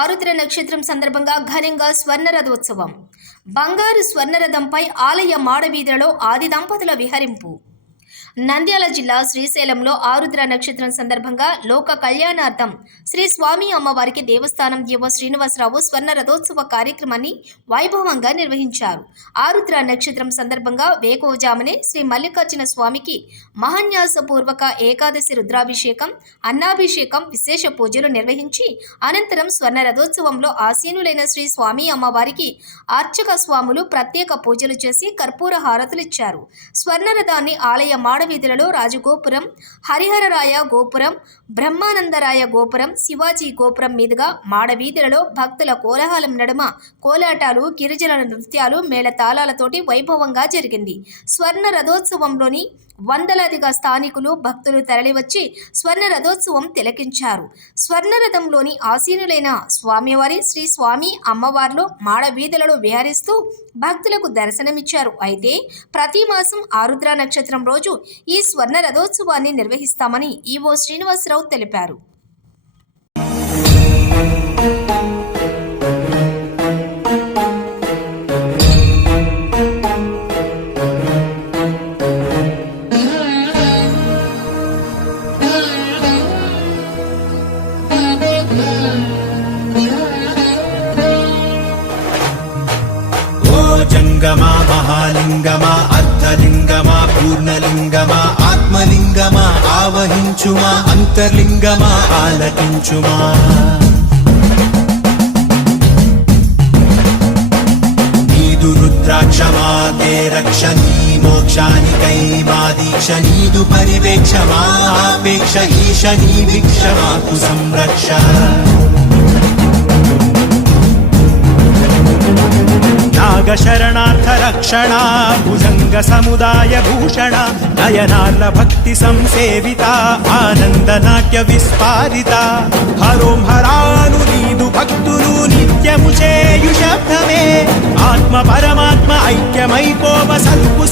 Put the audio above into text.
ఆరుద్ర నక్షత్రం సందర్భంగా ఘనంగా స్వర్ణ రథోత్సవం బంగారు స్వర్ణరథంపై ఆలయ మాడవీధులలో ఆది దంపతుల విహరింపు. నంద్యాల జిల్లా శ్రీశైలంలో ఆరుద్ర నక్షత్రం సందర్భంగా లోక కళ్యాణార్థం శ్రీ స్వామి అమ్మవారికి దేవస్థానం దేవ శ్రీనివాసరావు స్వర్ణ రథోత్సవ కార్యక్రమాన్ని వైభవంగా నిర్వహించారు. ఆరుద్ర నక్షత్రం సందర్భంగా వేకోజామునే శ్రీ మల్లికార్జున స్వామికి మహాన్యాసపూర్వక ఏకాదశి రుద్రాభిషేకం అన్నాభిషేకం విశేష పూజలు నిర్వహించి అనంతరం స్వర్ణ రథోత్సవంలో ఆసీనులైన శ్రీ స్వామి అమ్మవారికి అర్చక స్వాములు ప్రత్యేక పూజలు చేసి కర్పూర హారతులిచ్చారు స్వర్ణరథాన్ని ఆలయ మాడవీధులలో రాజగోపురం హరిహరరాయ గోపురం బ్రహ్మానందరాయ గోపురం శివాజీ గోపురం మీదుగా మాడవీధులలో భక్తుల కోలాహలం నడుమ కోలాటాలు గిరిజనుల నృత్యాలు మేళతాళాలతోటి వైభవంగా జరిగింది. స్వర్ణ రథోత్సవంలోని వందలాదిగా స్థానికులు భక్తులు తరలివచ్చి స్వర్ణ రథోత్సవం తిలకించారు. స్వర్ణరథంలోని ఆసీనులైన స్వామివారి శ్రీ స్వామి అమ్మవార్లు మాడ వీధులలో విహరిస్తూ భక్తులకు దర్శనమిచ్చారు. అయితే ప్రతి మాసం ఆరుద్ర నక్షత్రం రోజు ఈ స్వర్ణ రథోత్సవాన్ని నిర్వహిస్తామని ఈవో శ్రీనివాసరావు తెలిపారు. జంగమా మహాలింగమా అర్ధలింగమా పూర్ణలింగమా ఆత్మలింగమా ఆవహించుమా అంతర్లింగమా ఆలకించుమా. నీదు రుద్రాక్షమా తే రక్ష నీ మోక్షానికై మా దీక్ష నీదు పరివేక్షమా ఆపేక్ష ఈశ నీ భిక్ష మాకు సంరక్ష. నాగశరణార్థ రక్షణ భుజంగ సముదాయ భూషణ నయనార్ల భక్తి సంసేవిత ఆనంద నాట్య విస్పారిత. హరోం హరాను నీదు భక్తులు నిత్యము చేయు శబ్దమే ఆత్మ పరమాత్మ ఐక్యమైపోవ సద్గుణ